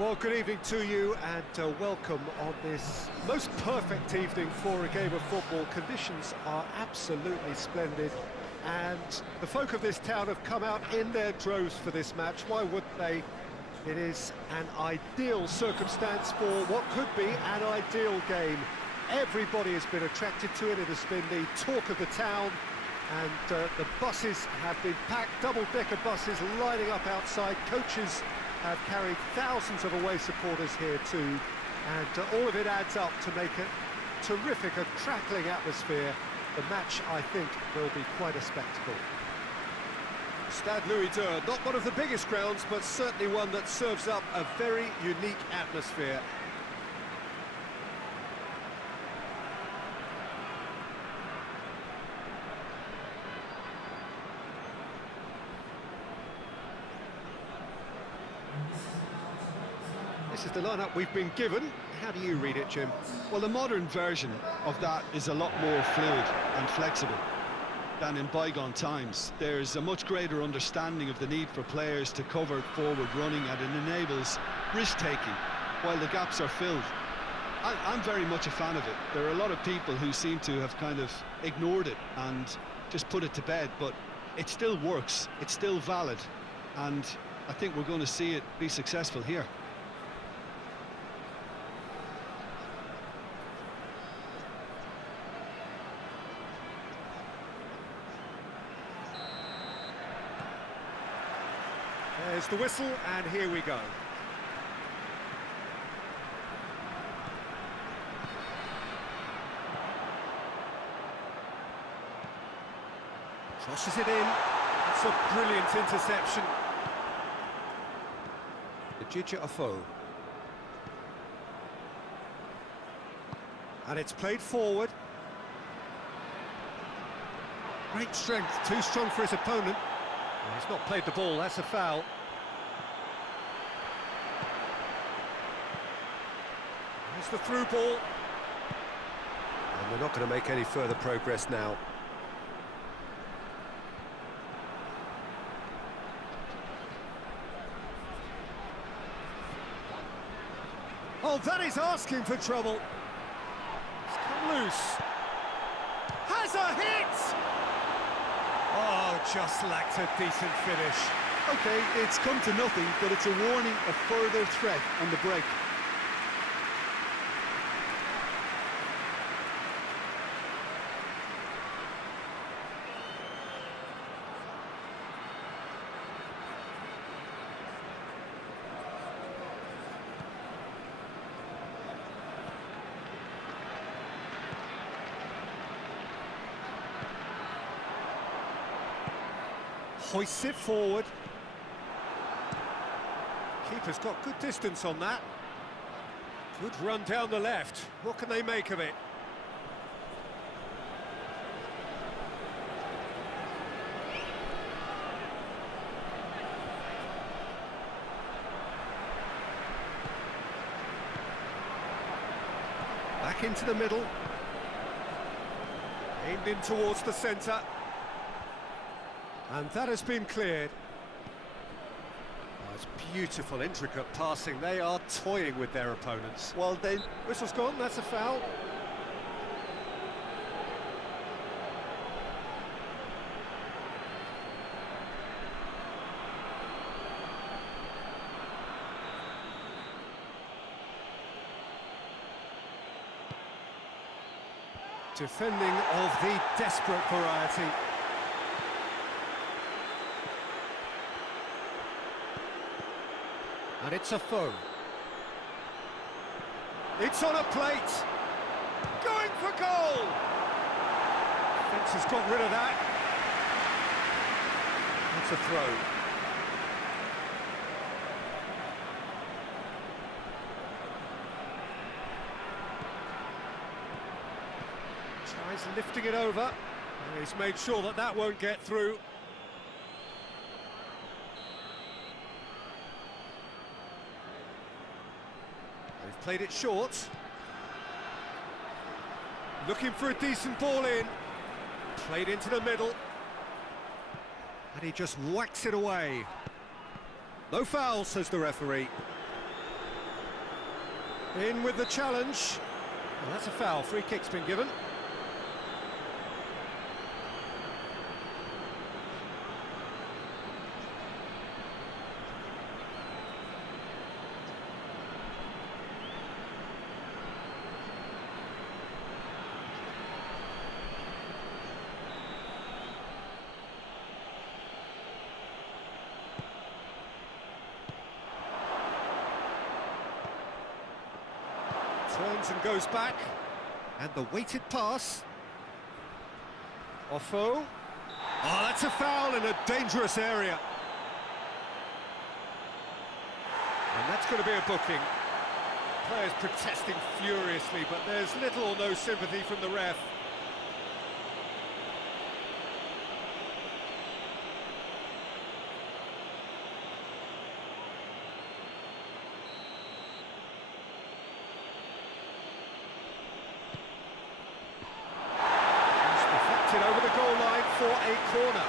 Well, good evening to you and welcome on this most perfect evening for a game of football. Conditions are absolutely splendid and the folk of this town have come out in their droves for this match. Why wouldn't they? It is an ideal circumstance for what could be an ideal game. Everybody has been attracted to it. It has been the talk of the town, and the buses have been packed, double-decker buses lining up outside. Coaches have carried thousands of away supporters here too, and all of it adds up to make it terrific, a crackling atmosphere. The match, I think, will be quite a spectacle. Stade Louis II, not one of the biggest grounds, but certainly one that serves up a very unique atmosphere. This is the lineup we've been given. How do you read it, Jim? Well, the modern version of that is a lot more fluid and flexible than in bygone times. There's a much greater understanding of the need for players to cover forward running, and it enables risk-taking while the gaps are filled. I'm very much a fan of it. There are a lot of people who seem to have kind of ignored it and just put it to bed, but it still works, it's still valid, and I think we're going to see it be successful here. There's the whistle, and here we go. Crosses it in. That's a brilliant interception. The GHK. And it's played forward. Great strength, too strong for his opponent. Well, he's not played the ball, that's a foul. There's the through ball. And we're not going to make any further progress now. Oh, that is asking for trouble. It's come loose. Has a hit! Oh, just lacked a decent finish. Okay, it's come to nothing, but it's a warning of further threat on the break. Hoists it forward. Keeper's got good distance on that. Good run down the left. What can they make of it? Back into the middle. Aimed in towards the centre. And that has been cleared. Oh, it's beautiful, intricate passing. They are toying with their opponents. Well, then, whistle's gone, that's a foul. Defending of the desperate variety. And it's a foe. It's on a plate. Going for goal. Fence has got rid of that. That's a throw. Tries lifting it over. And he's made sure that that won't get through. They've played it short. Looking for a decent ball in. Played into the middle. And he just whacks it away. No foul, says the referee. In with the challenge. Well, that's a foul. Free kick's been given. Turns and goes back, and the weighted pass. Offo. Oh, that's a foul in a dangerous area. And that's going to be a booking. Players protesting furiously, but there's little or no sympathy from the ref. Over the goal line for a corner.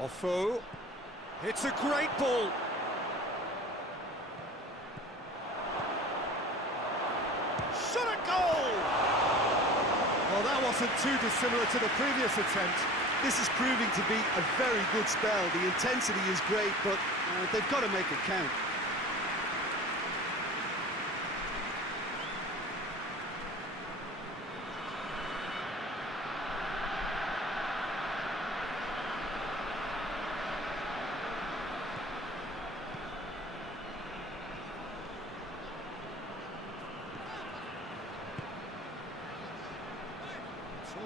Offo. It's a great ball. Shot at goal! Well, that wasn't too dissimilar to the previous attempt. This is proving to be a very good spell. The intensity is great, but they've got to make it count.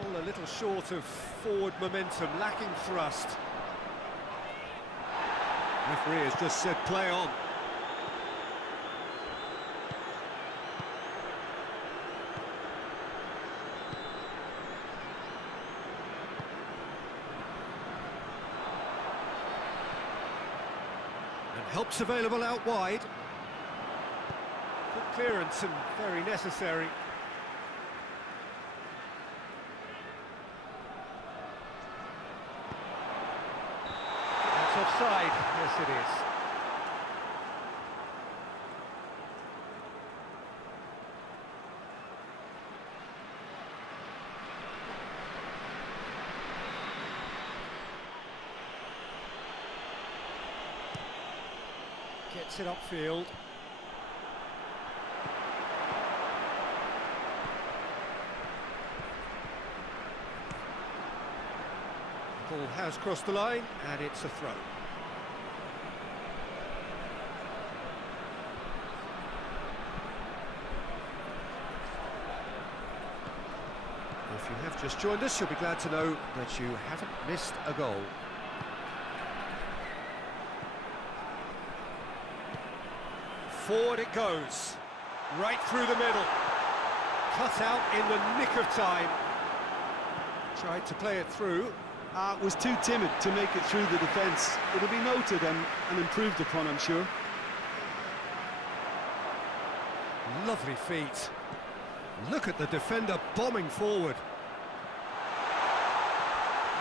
All a little short of forward momentum, lacking thrust. Referee has just said play on. And help's available out wide. Good clearance and very necessary. Offside, yes it is. Gets it upfield. Ball has crossed the line, and it's a throw. If you have just joined us, you'll be glad to know that you haven't missed a goal. Forward it goes, right through the middle. Cut out in the nick of time. Tried to play it through. Was too timid to make it through the defence. It'll be noted and improved upon, I'm sure. Lovely feet. Look at the defender bombing forward.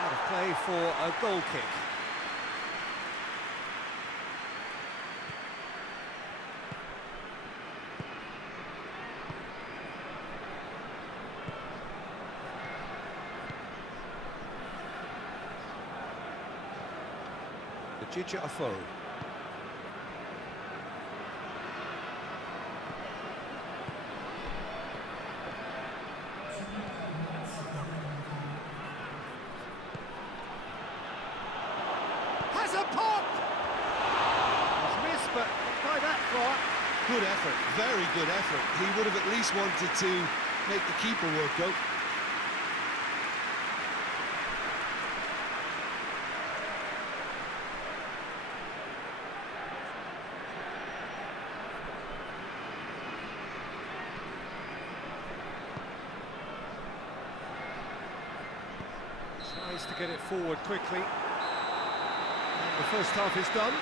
Out of play for a goal kick. The GHK. Has a pop! It's missed, but not by that far. Good effort, very good effort. He would have at least wanted to make the keeper work out. Tries to get it forward quickly. And the first half is done.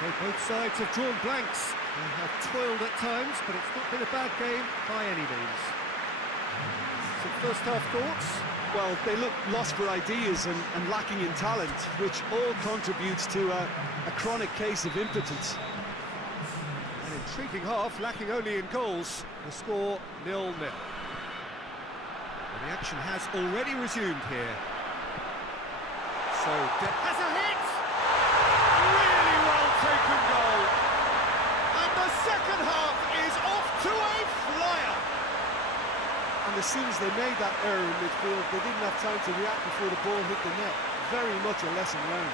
So both sides have drawn blanks. They have toiled at times, but it's not been a bad game by any means. Some first half thoughts? Well, they look lost for ideas and lacking in talent, which all contributes to a chronic case of impotence. An intriguing half, lacking only in goals. The score 0-0. And the action has already resumed here. So, has a hit! Really well taken goal. And the second half is off to a flyer. And as soon as they made that error in midfield, they didn't have time to react before the ball hit the net. Very much a lesson learned.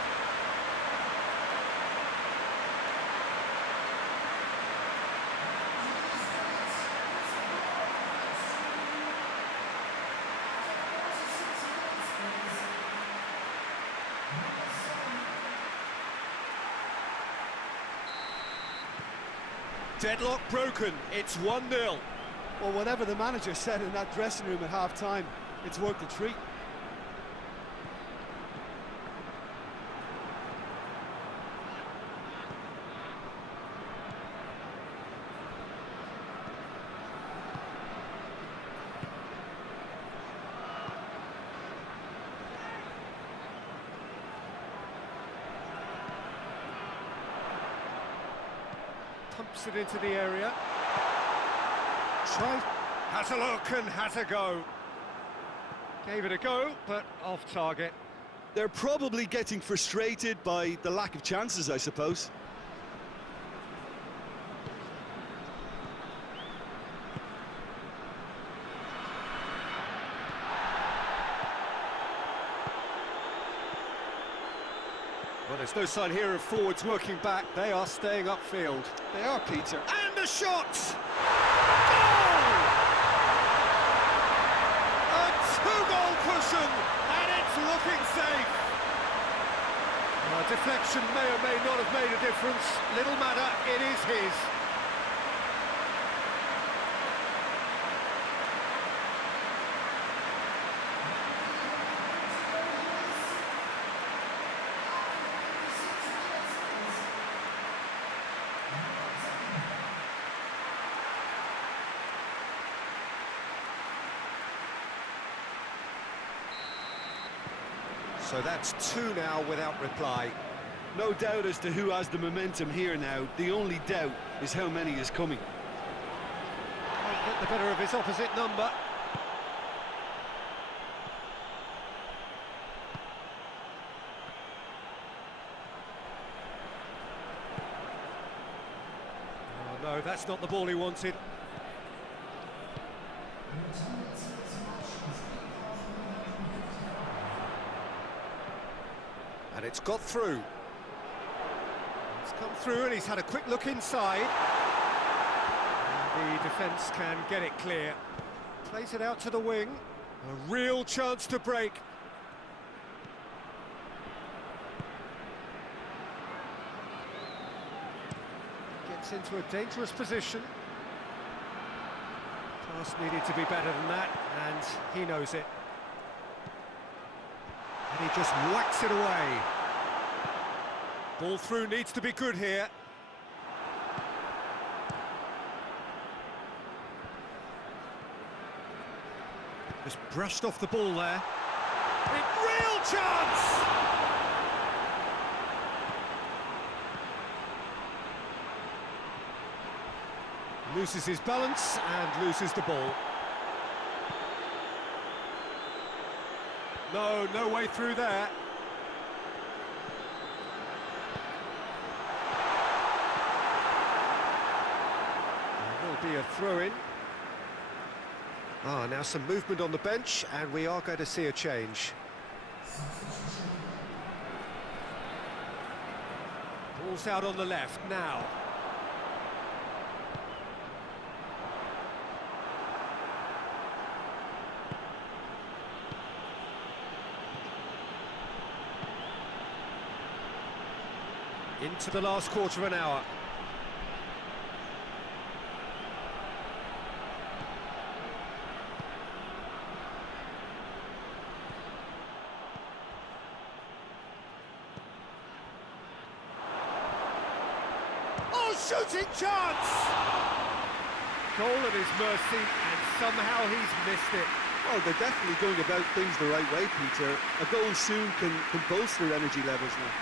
Deadlock broken, it's 1-0. Well, whatever the manager said in that dressing room at half-time, it's worked a treat. Pumps it into the area. Has a look and has a go. Gave it a go, but off target. They're probably getting frustrated by the lack of chances, I suppose. Well, there's no sign here of forwards working back. They are staying upfield. They are, Peter. And a shot! Goal! A two-goal cushion, and it's looking safe. Deflection may or may not have made a difference. Little matter, it is his. So that's two now without reply. No doubt as to who has the momentum here now. The only doubt is how many is coming. Can't get the better of his opposite number. Oh no, that's not the ball he wanted. And it's got through. It's come through and he's had a quick look inside. And the defence can get it clear. Plays it out to the wing. A real chance to break. Gets into a dangerous position. Pass needed to be better than that, and he knows it. And he just whacks it away. Ball through needs to be good here. Just brushed off the ball there. Real chance! Loses his balance and loses the ball. No way through there. There will be a throw-in. Now some movement on the bench, and we are going to see a change. Ball's out on the left now. Into the last quarter of an hour. Oh, shooting chance! Goal at his mercy, and somehow he's missed it. Well, they're definitely going about things the right way, Peter. A goal soon can bolster energy levels now.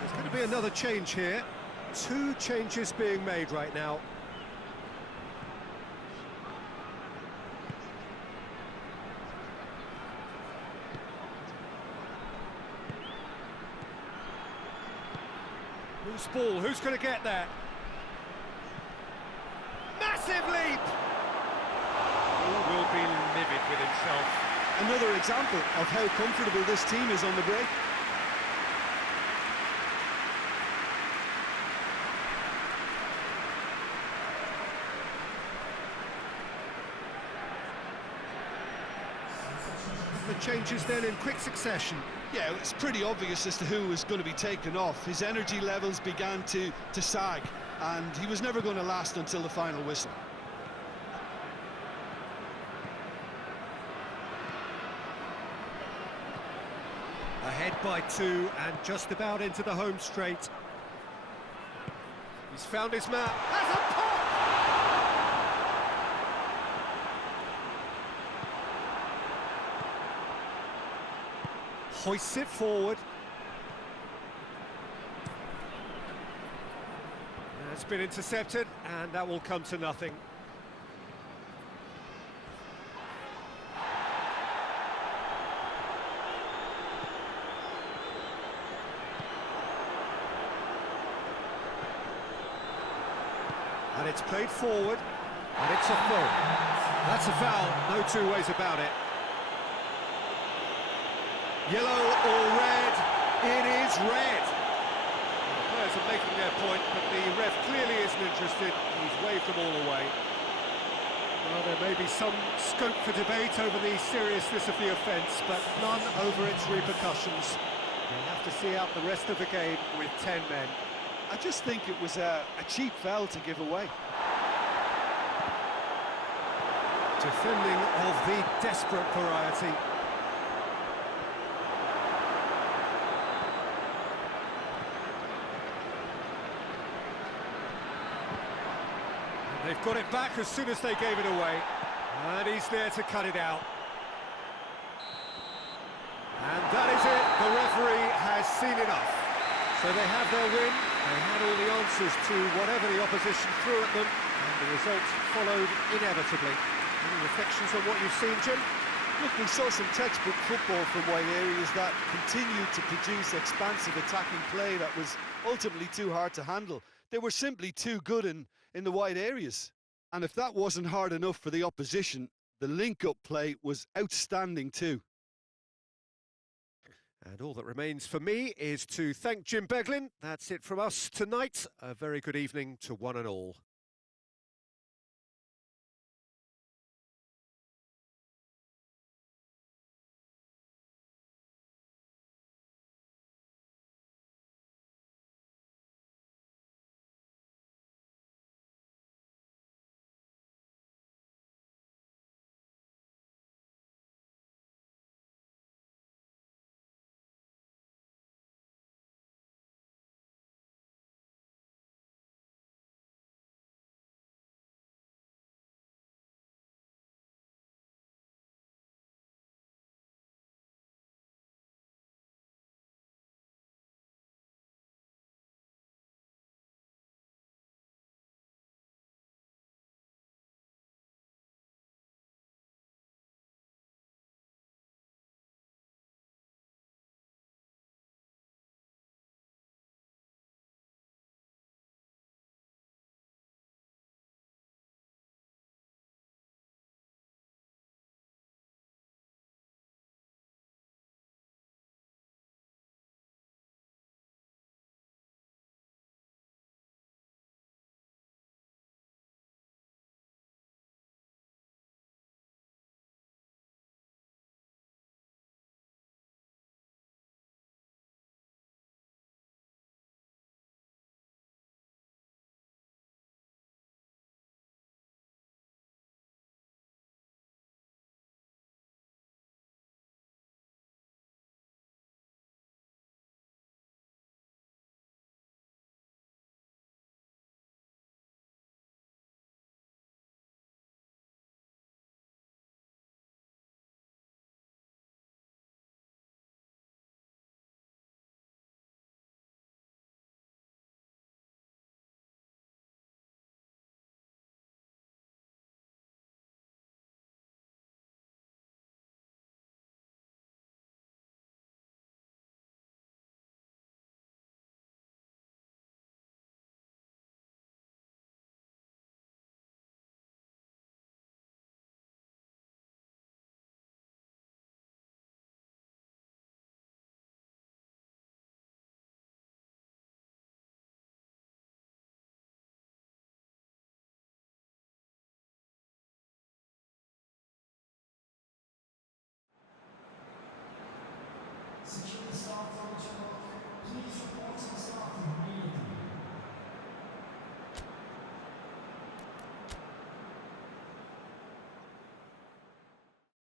There's going to be another change here. 2 changes being made right now. Loose ball, who's going to get there? Massive leap! He will be livid with himself. Another example of how comfortable this team is on the break. The changes then in quick succession. Yeah, it's pretty obvious as to who was going to be taken off. His energy levels began to sag, and he was never going to last until the final whistle. Ahead by 2 and just about into the home straight. He's found his man. Has a pop! Hoists it forward. It's been intercepted, and that will come to nothing. And it's played forward, and it's a foul. That's a foul, no 2 ways about it. Yellow or red, it is red. The players are making their point, but the ref clearly isn't interested. He's waved them all away. Well, there may be some scope for debate over the seriousness of the offence, but none over its repercussions. They have to see out the rest of the game with 10 men. I just think it was a cheap foul to give away. Defending of the desperate variety. They've got it back as soon as they gave it away. And he's there to cut it out. And that is it. The referee has seen enough. So they have their win. They had all the answers to whatever the opposition threw at them. And the results followed inevitably. Any reflections on what you've seen, Jim? Look, we saw some textbook football from wide areas that continued to produce expansive attacking play that was ultimately too hard to handle. They were simply too good in the wide areas. And if that wasn't hard enough for the opposition, the link-up play was outstanding too. And all that remains for me is to thank Jim Beglin. That's it from us tonight. A very good evening to one and all.